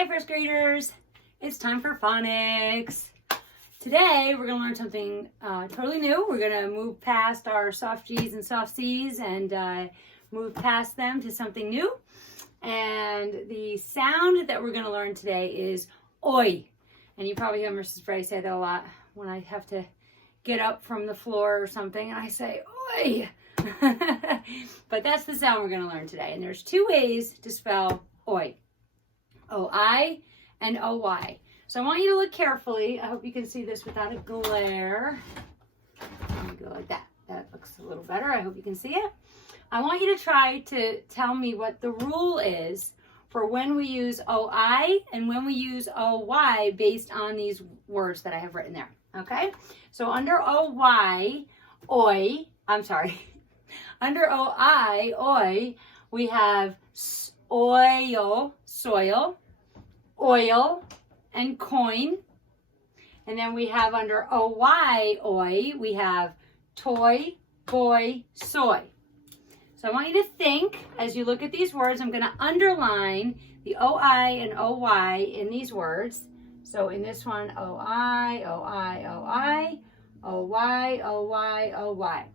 Hi first graders, it's time for phonics. Today we're going to learn something totally new. We're going to move past our soft G's and soft C's and move past them to something new. And the sound that we're going to learn today is oi. And you probably hear Mrs. Bray say that a lot when I have to get up from the floor or something and I say oi. But that's the sound we're going to learn today. And there's two ways to spell oi. O-I and O-Y. So I want you to look carefully. I hope you can see this without a glare. Let me go like that. That looks a little better. I hope you can see it. I want you to try to tell me what the rule is for when we use O-I and when we use O-Y based on these words that I have written there. Okay? So under O-Y, oi, I'm sorry. Under O-I, oi, we have oil, soil, oil, and coin. And then we have under O-Y, oi, we have toy, boy, soy. So I want you to think, as you look at these words, I'm going to underline the O-I and O-Y in these words. So in this one, O-I, O-I, O-I, O-Y, O-Y, O-Y.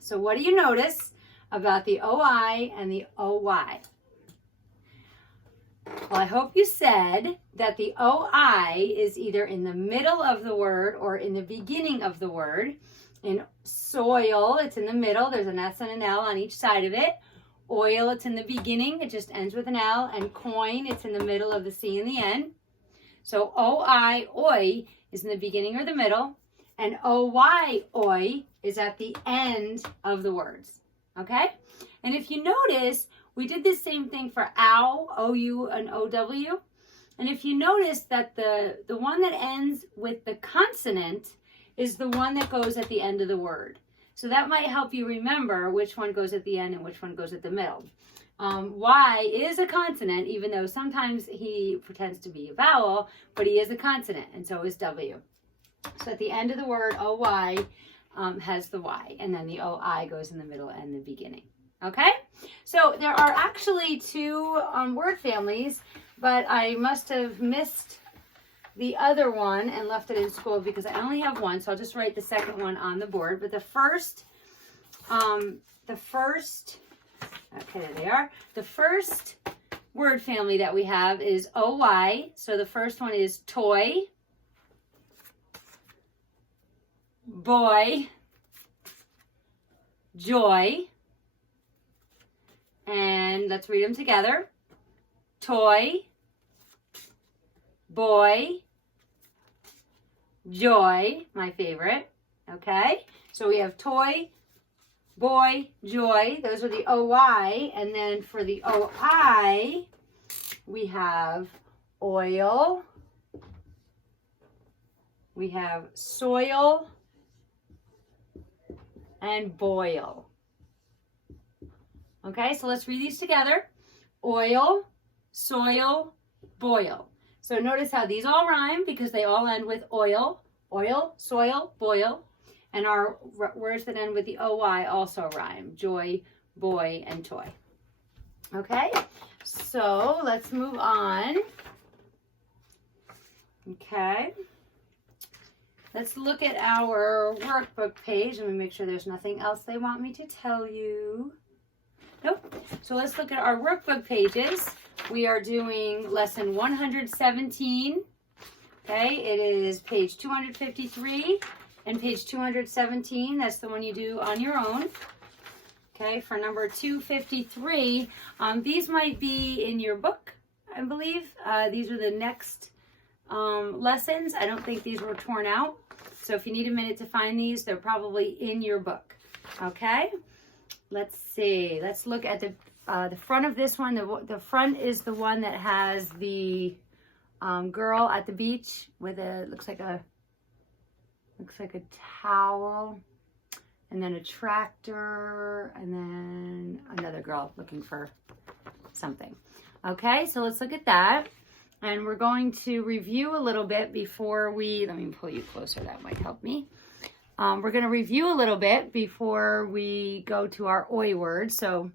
So what do you notice about the O-I and the O-Y? Well, I hope you said that the O-I is either in the middle of the word or in the beginning of the word. In soil, it's in the middle. There's an S and an L on each side of it. Oil, it's in the beginning. It just ends with an L. And coin, it's in the middle of the C and the N. So O-I, oi, is in the beginning or the middle. And O-Y, oi, is at the end of the words. Okay? And if you notice, we did the same thing for ow, O-U, and O-W. And if you notice that the one that ends with the consonant is the one that goes at the end of the word. So that might help you remember which one goes at the end and which one goes at the middle. Y is a consonant, even though sometimes he pretends to be a vowel, but he is a consonant, and so is W. So at the end of the word, O-Y has the Y, and then the O-I goes in the middle and the beginning. Okay? So there are actually two word families, but I must have missed the other one and left it in school because I only have one, so I'll just write the second one on the board. But the first, okay, there they are. The first word family that we have is O-Y. So the first one is toy, boy, joy, and let's read them together. Toy, boy, joy, my favorite. Okay, so we have toy, boy, joy. Those are the O-Y. And then for the O-I, we have oil, we have soil, and boil. Okay, so let's read these together. Oil, soil, boil. So notice how these all rhyme because they all end with oil, oil, soil, boil. And our words that end with the O-Y also rhyme. Joy, boy, and toy. Okay, so let's move on. Okay. Let's look at our workbook page. Let me make sure there's nothing else they want me to tell you. Nope. So let's look at our workbook pages. We are doing lesson 117. Okay, it is page 253 and page 217. That's the one you do on your own. Okay, for number 253, these might be in your book, I believe. These are the next lessons. I don't think these were torn out. So if you need a minute to find these, they're probably in your book. Okay, let's see. Let's look at the front of this one. The front is the one that has the girl at the beach with a looks like a towel, and then a tractor, and then another girl looking for something. Okay, so let's look at that. And we're going to review a little bit before let me pull you closer, that might help me. We're going to review a little bit before we go to our oi word. So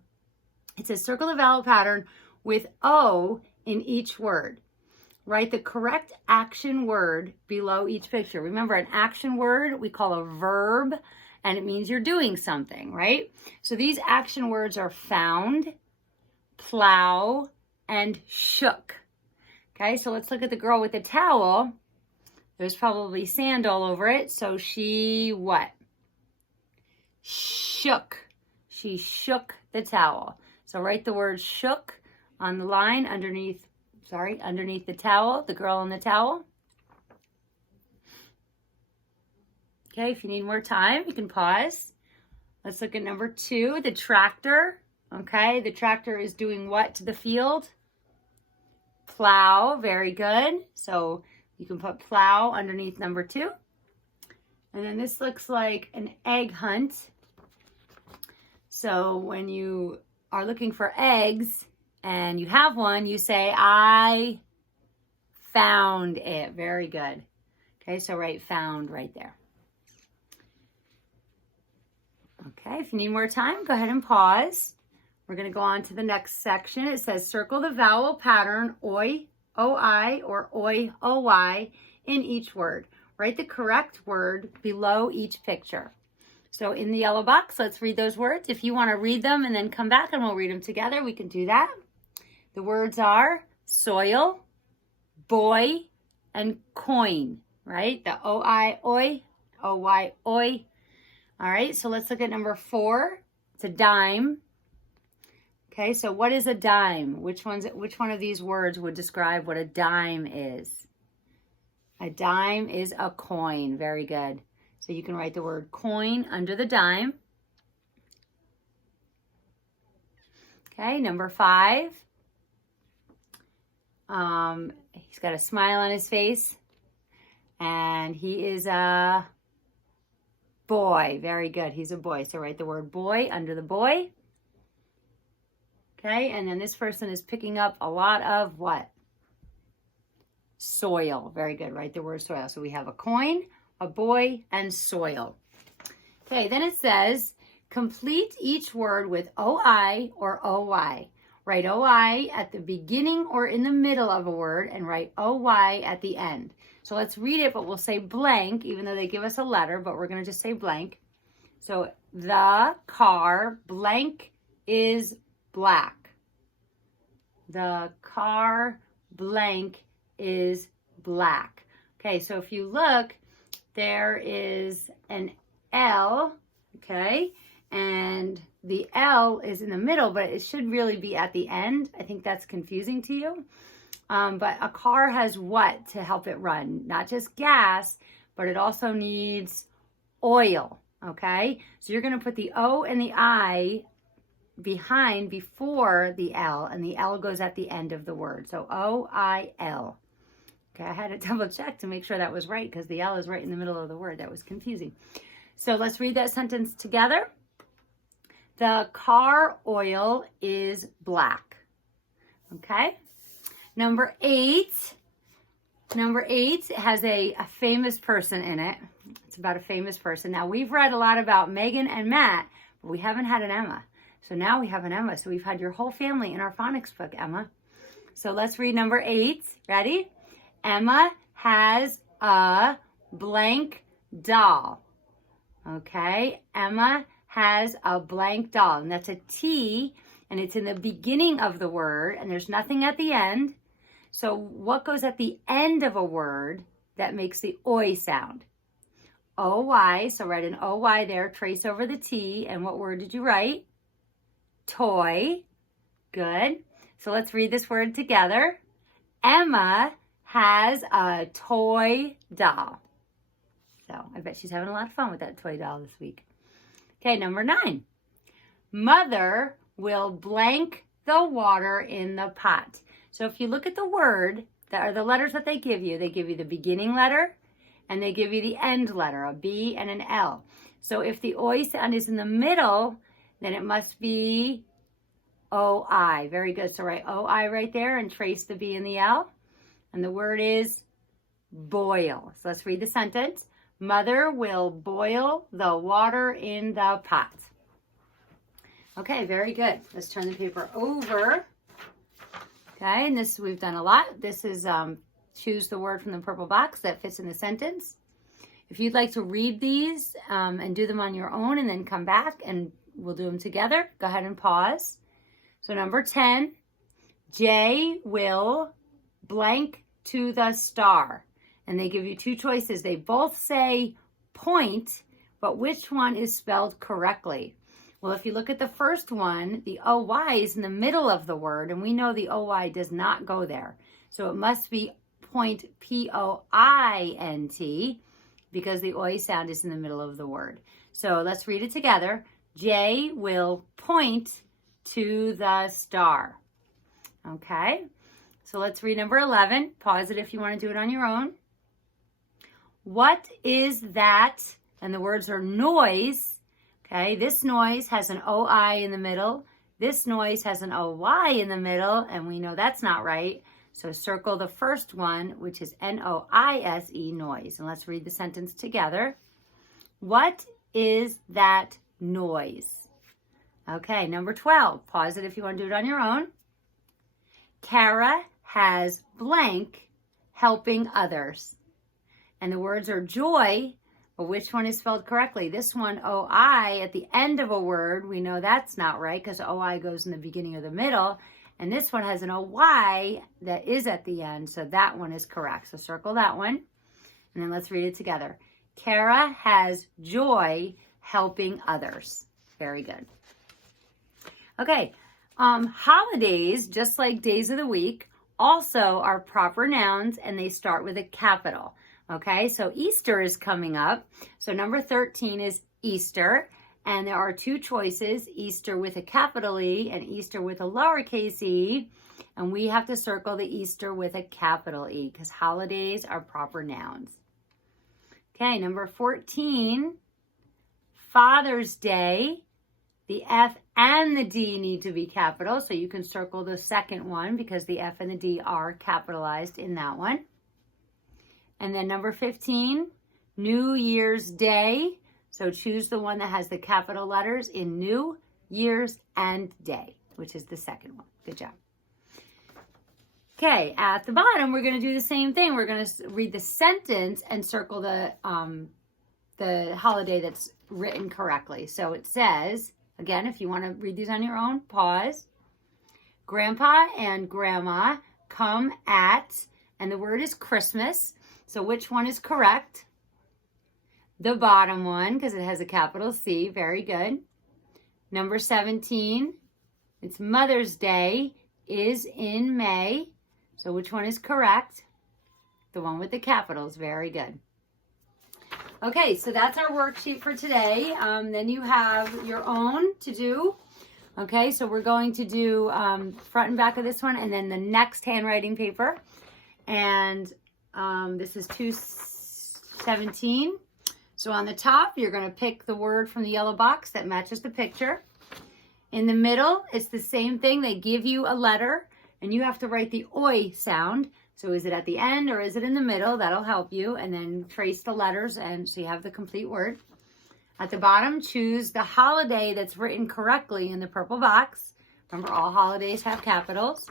it says circle the vowel pattern with O in each word. Write the correct action word below each picture. Remember, an action word we call a verb, and it means you're doing something, right? So these action words are found, plow, and shook. Okay, so let's look at the girl with the towel. There's probably sand all over it, so she what? Shook. She shook the towel. So write the word shook on the line underneath the towel, the girl on the towel. Okay, if you need more time, you can pause. Let's look at number 2, the tractor. Okay, the tractor is doing what to the field? Plow, very good. So you can put plow underneath number 2. And then this looks like an egg hunt. So when you are looking for eggs, and you have one, you say, I found it. Very good. Okay, so write found right there. Okay, if you need more time, go ahead and pause. We're going to go on to the next section. It says circle the vowel pattern oi, oi, or oi, oy in each word. Write the correct word below each picture. So in the yellow box, let's read those words. If you want to read them and then come back and we'll read them together, we can do that. The words are soil, boy, and coin, right? The O-I, oi, O-Y, oi. All right, so let's look at number 4. It's a dime. Okay, so what is a dime? Which one of these words would describe what a dime is? A dime is a coin. Very good. So you can write the word coin under the dime. Okay, number 5. He's got a smile on his face, and he is a boy. Very good. He's a boy. So write the word boy under the boy. Okay, and then this person is picking up a lot of what? Soil. Very good. Write the word soil. So we have a coin, a boy, and soil. Okay, then it says, complete each word with OI or OY. Write OI at the beginning or in the middle of a word and write OY at the end. So let's read it, but we'll say blank, even though they give us a letter, but we're going to just say blank. So the car blank is black. The car blank is black. Okay, so if you look, there is an L, okay, and the L is in the middle, but it should really be at the end. I think that's confusing to you. But a car has what to help it run? Not just gas, but it also needs oil, okay? So you're going to put the O and the I before the L, and the L goes at the end of the word. So O-I-L. Okay, I had to double check to make sure that was right because the L is right in the middle of the word. That was confusing. So let's read that sentence together. The car oil is black. Okay. Number 8 has a famous person in it. It's about a famous person. Now, we've read a lot about Megan and Matt, but we haven't had an Emma. So now we have an Emma. So we've had your whole family in our phonics book, Emma. So let's read number 8. Ready? Emma has a blank doll. Okay. Emma has a blank doll. And that's a T, and it's in the beginning of the word, and there's nothing at the end. So what goes at the end of a word that makes the oi sound? O-Y, so write an O-Y there, trace over the T, and what word did you write? Toy. Good. So let's read this word together. Emma has a toy doll. So I bet she's having a lot of fun with that toy doll this week. Okay, number 9. Mother will blank the water in the pot. So if you look at the word, that are the letters that they give you the beginning letter and they give you the end letter, a B and an L. So if the oi sound is in the middle, then it must be O-I. Very good. So write O-I right there and trace the B and the L. And the word is boil. So let's read the sentence. Mother will boil the water in the pot. Okay, very good. Let's turn the paper over. Okay, and this we've done a lot. This is choose the word from the purple box that fits in the sentence. If you'd like to read these and do them on your own and then come back and we'll do them together, go ahead and pause. So number 10, Jay will blank to the star. And they give you two choices. They both say point, but which one is spelled correctly? Well, if you look at the first one, the OY is in the middle of the word, and we know the OY does not go there. So it must be point, P-O-I-N-T, because the OI sound is in the middle of the word. So let's read it together. Jay will point to the star. Okay, so let's read number 11. Pause it if you want to do it on your own. What is that? And the words are noise. Okay, this noise has an OI in the middle. This noise has an OY in the middle, and we know that's not right. So circle the first one, which is N-O-I-S-E, noise. And let's read the sentence together. What is that noise? Okay, number 12. Pause it if you want to do it on your own. Kara has blank helping others. And the words are joy, but which one is spelled correctly? This one, O-I, at the end of a word, we know that's not right because O-I goes in the beginning or the middle. And this one has an O-Y that is at the end, so that one is correct. So circle that one, and then let's read it together. Kara has joy helping others. Very good. Okay, holidays, just like days of the week, also are proper nouns, and they start with a capital. Okay, so Easter is coming up. So number 13 is Easter. And there are two choices, Easter with a capital E and Easter with a lowercase e. And we have to circle the Easter with a capital E because holidays are proper nouns. Okay, number 14, Father's Day. The F and the D need to be capital. So you can circle the second one because the F and the D are capitalized in that one. And then number 15, New Year's Day. So choose the one that has the capital letters in New Year's and Day, which is the second one. Good job. Okay, at the bottom, we're going to do the same thing. We're going to read the sentence and circle the holiday that's written correctly. So it says, again, if you want to read these on your own, pause. Grandpa and Grandma come at, and the word is Christmas. So which one is correct? The bottom one, because it has a capital C. Very good. Number 17, it's Mother's Day is in May. So which one is correct? The one with the capitals. Very good. Okay, so that's our worksheet for today. Then you have your own to do. Okay, so we're going to do front and back of this one and then the next handwriting paper. And this is 217. So on the top, you're going to pick the word from the yellow box that matches the picture. In the middle, it's the same thing. They give you a letter, and you have to write the oi sound. So is it at the end or is it in the middle? That'll help you. And then trace the letters, and so you have the complete word. At the bottom, choose the holiday that's written correctly in the purple box. Remember, all holidays have capitals.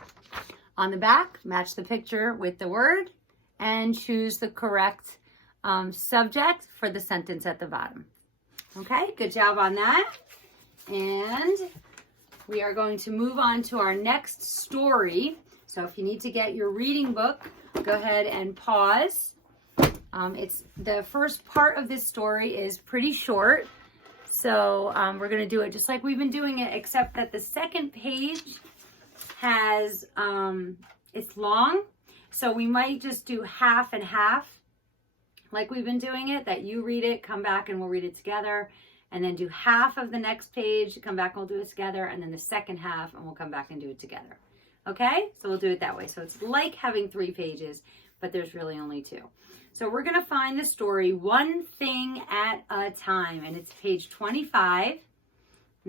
On the back, match the picture with the word, and choose the correct subject for the sentence at the bottom. Okay, good job on that. And we are going to move on to our next story. So if you need to get your reading book, go ahead and pause. It's the first part of this story is pretty short. So we're going to do it just like we've been doing it, except that the second page has, it's long. So we might just do half and half like we've been doing it, that you read it, come back and we'll read it together, and then do half of the next page, come back and we'll do it together, and then the second half and we'll come back and do it together. Okay, so we'll do it that way. So it's like having 3 pages, but there's really only 2. So we're going to find the story One Thing at a Time, and it's page 25. And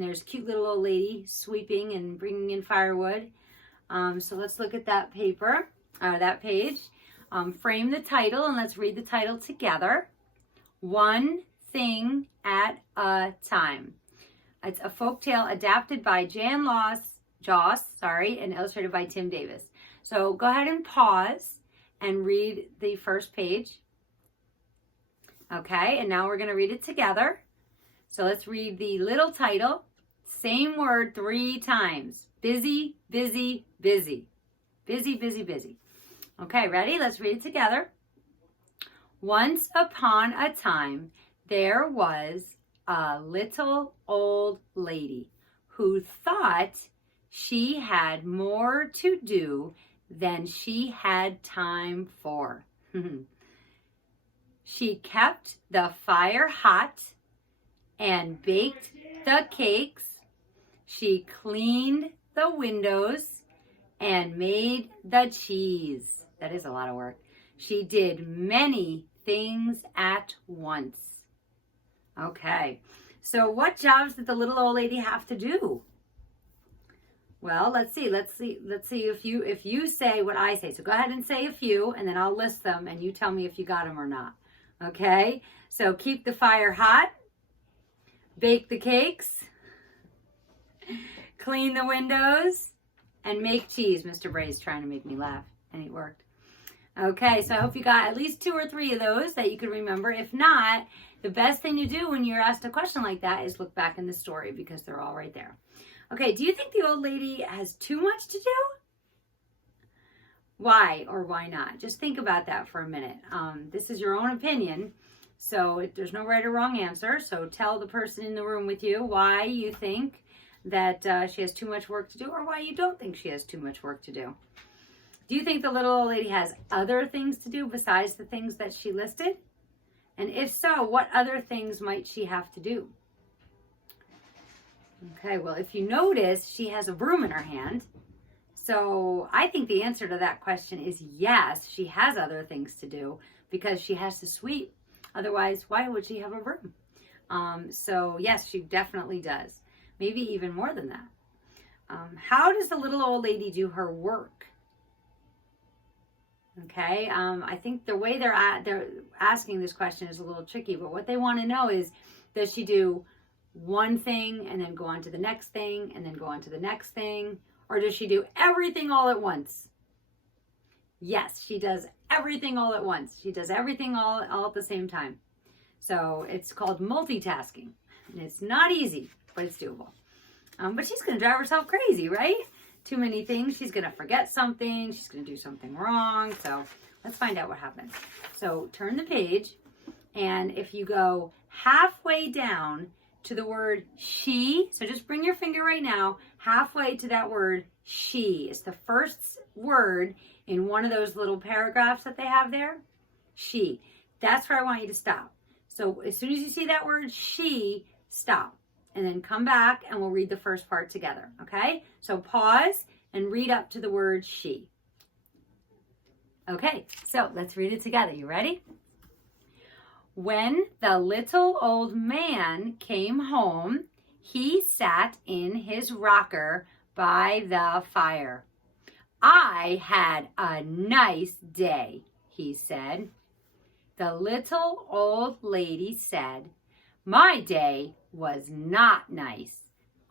there's a cute little old lady sweeping and bringing in firewood. So let's look at that paper, that page. Frame the title, and let's read the title together. One Thing at a Time. It's a folktale adapted by Jan Joss, and illustrated by Tim Davis. So go ahead and pause and read the first page. Okay, and now we're going to read it together. So let's read the little title. Same word 3 times. Busy, busy, busy. Busy, busy, busy. Okay, ready? Let's read it together. Once upon a time, there was a little old lady who thought she had more to do than she had time for. She kept the fire hot and baked the cakes. She cleaned the windows and made the cheese. That is a lot of work. She did many things at once. Okay, so what jobs did the little old lady have to do? Well, let's see if you say what I say. So go ahead and say a few, and then I'll list them, and you tell me if you got them or not. Okay, so keep the fire hot, bake the cakes, clean the windows, and make cheese. Mr. Bray's trying to make me laugh, and it worked. Okay, so I hope you got at least 2 or 3 of those that you can remember. If not, the best thing to do when you're asked a question like that is look back in the story because they're all right there. Okay, do you think the old lady has too much to do? Why or why not? Just think about that for a minute. This is your own opinion, so there's no right or wrong answer. So tell the person in the room with you why you think that she has too much work to do or why you don't think she has too much work to do. Do you think the little old lady has other things to do besides the things that she listed? And if so, what other things might she have to do? Okay, well, if you notice, she has a broom in her hand. So I think the answer to that question is yes, she has other things to do because she has to sweep. Otherwise, why would she have a broom? So yes, she definitely does. Maybe even more than that. How does the little old lady do her work? Okay, I think the way they're asking this question is a little tricky, but what they want to know is, does she do one thing and then go on to the next thing and then go on to the next thing? Or does she do everything all at once? Yes, she does everything all at once. She does everything all at the same time. So it's called multitasking. And it's not easy, but it's doable. But she's going to drive herself crazy, right? Too many things. She's going to forget something. She's going to do something wrong. So let's find out what happens. So turn the page. And if you go halfway down to the word she, so just bring your finger right now halfway to that word she. It's the first word in one of those little paragraphs that they have there. She. That's where I want you to stop. So as soon as you see that word she, stop. And then come back and we'll read the first part together. Okay? So pause and read up to the word she. Okay, so let's read it together. You ready? When the little old man came home, he sat in his rocker by the fire. I had a nice day, he said. The little old lady said, my day was not nice.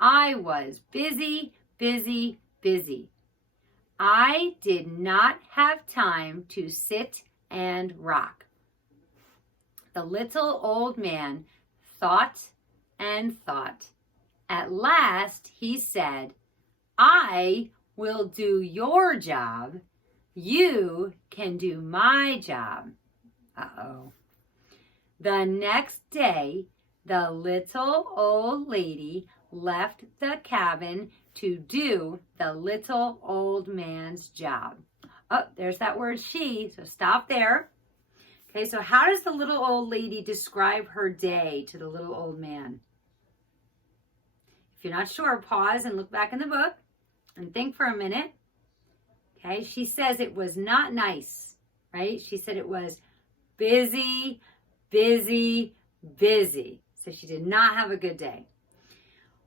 I was busy, busy, busy. I did not have time to sit and rock. The little old man thought and thought. At last he said, I will do your job. You can do my job. Uh-oh. The next day, the little old lady left the cabin to do the little old man's job. Oh, there's that word she, so stop there. Okay, so how does the little old lady describe her day to the little old man? If you're not sure, pause and look back in the book and think for a minute. Okay, she says it was not nice, right? She said it was busy, busy, busy. So she did not have a good day.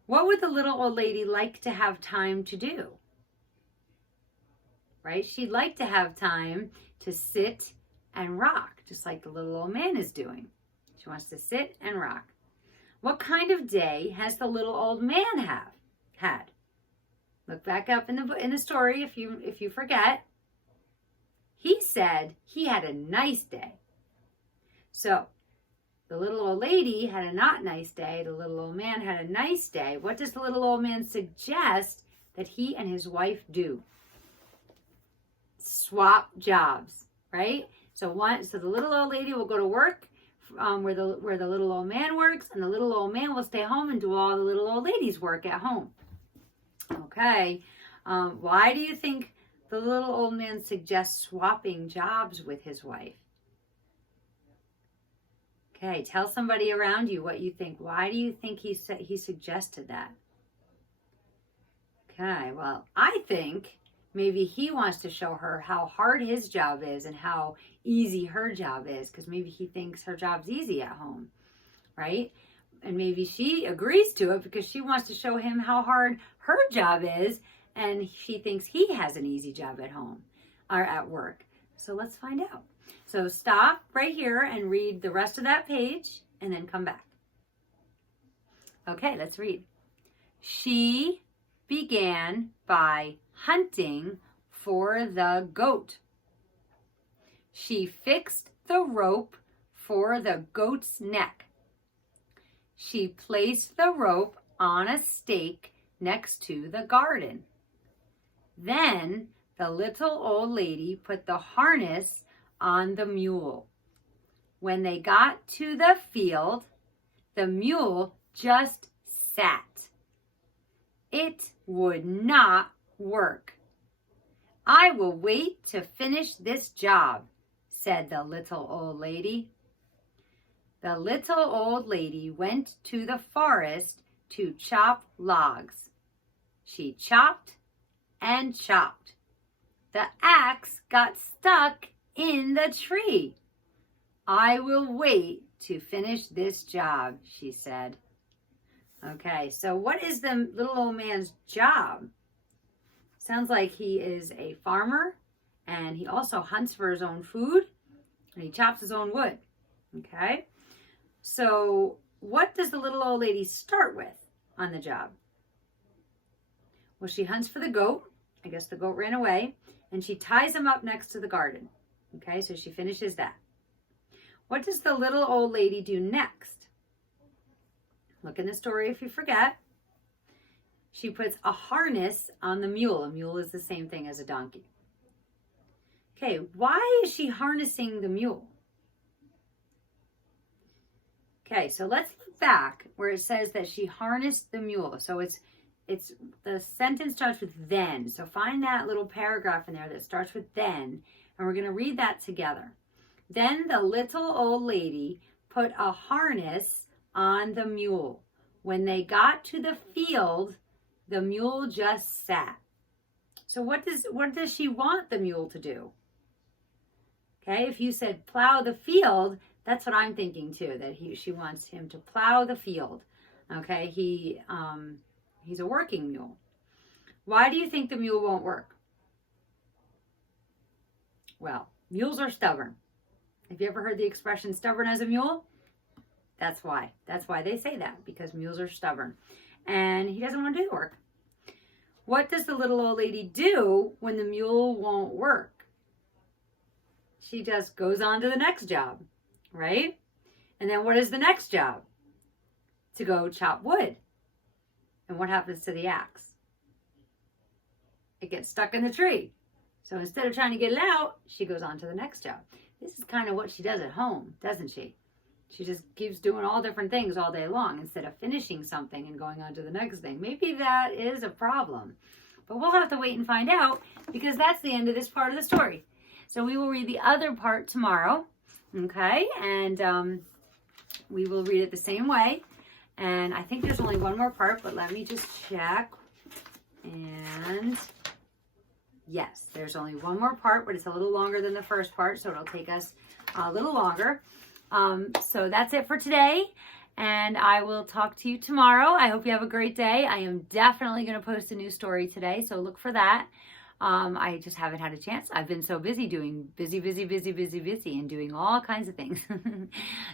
What would the little old lady like to have time to do? Right? She'd like to have time to sit and rock, just like the little old man is doing. She wants to sit and rock. What kind of day has the little old man had? Look back up in the story if you forget. said he had a nice day. So the little old lady had a not nice day. The little old man had a nice day. What does the little old man suggest that he and his wife do? Swap jobs, right? So the little old lady will go to work where the little old man works, and the little old man will stay home and do all the little old lady's work at home. Okay. Why do you think the little old man suggests swapping jobs with his wife? Okay, tell somebody around you what you think. Why do you think he suggested that? Okay, well, I think maybe he wants to show her how hard his job is and how easy her job is, because maybe he thinks her job's easy at home, right? And maybe she agrees to it because she wants to show him how hard her job is, and she thinks he has an easy job at home or at work. So let's find out. So stop right here and read the rest of that page and then come back. Okay, let's read. She began by hunting for the goat. She fixed the rope for the goat's neck. She placed the rope on a stake next to the garden. Then the little old lady put the harness on the mule. When they got to the field, the mule just sat. It would not work. I will wait to finish this job, said the little old lady. The little old lady went to the forest to chop logs. She chopped and chopped. The axe got stuck in the tree. I will wait to finish this job, she said. Okay, so what is the little old man's job? Sounds like he is a farmer, and he also hunts for his own food, and he chops his own wood. Okay, so what does the little old lady start with on the job? Well, she hunts for the goat. I guess the goat ran away, and she ties him up next to the garden. Okay, so she finishes that. What does the little old lady do next? Look in the story if you forget. She puts a harness on the mule. A mule is the same thing as a donkey. Okay, why is she harnessing the mule? Okay, so let's look back where it says that she harnessed the mule. So it's the sentence starts with then. So find that little paragraph in there that starts with then, and we're going to read that together. Then the little old lady put a harness on the mule. When they got to the field, the mule just sat. So what does she want the mule to do? Okay, if you said plow the field, that's what I'm thinking too, that she wants him to plow the field. Okay, he's a working mule. Why do you think the mule won't work? Well, mules are stubborn. Have you ever heard the expression stubborn as a mule? That's why. That's why they say that, because mules are stubborn. And he doesn't want to do the work. What does the little old lady do when the mule won't work? She just goes on to the next job, right? And then what is the next job? To go chop wood. And what happens to the axe? It gets stuck in the tree. So instead of trying to get it out, she goes on to the next job. This is kind of what she does at home, doesn't she? She just keeps doing all different things all day long instead of finishing something and going on to the next thing. Maybe that is a problem. But we'll have to wait and find out, because that's the end of this part of the story. So we will read the other part tomorrow, okay? And we will read it the same way. And I think there's only one more part, but let me just check. And yes, there's only one more part, but it's a little longer than the first part, so it'll take us a little longer. So that's it for today, and I will talk to you tomorrow. I hope you have a great day. I am definitely going to post a new story today, so look for that. I just haven't had a chance. I've been so busy doing busy and doing all kinds of things.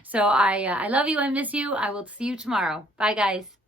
So I love you. I miss you. I will see you tomorrow. Bye, guys.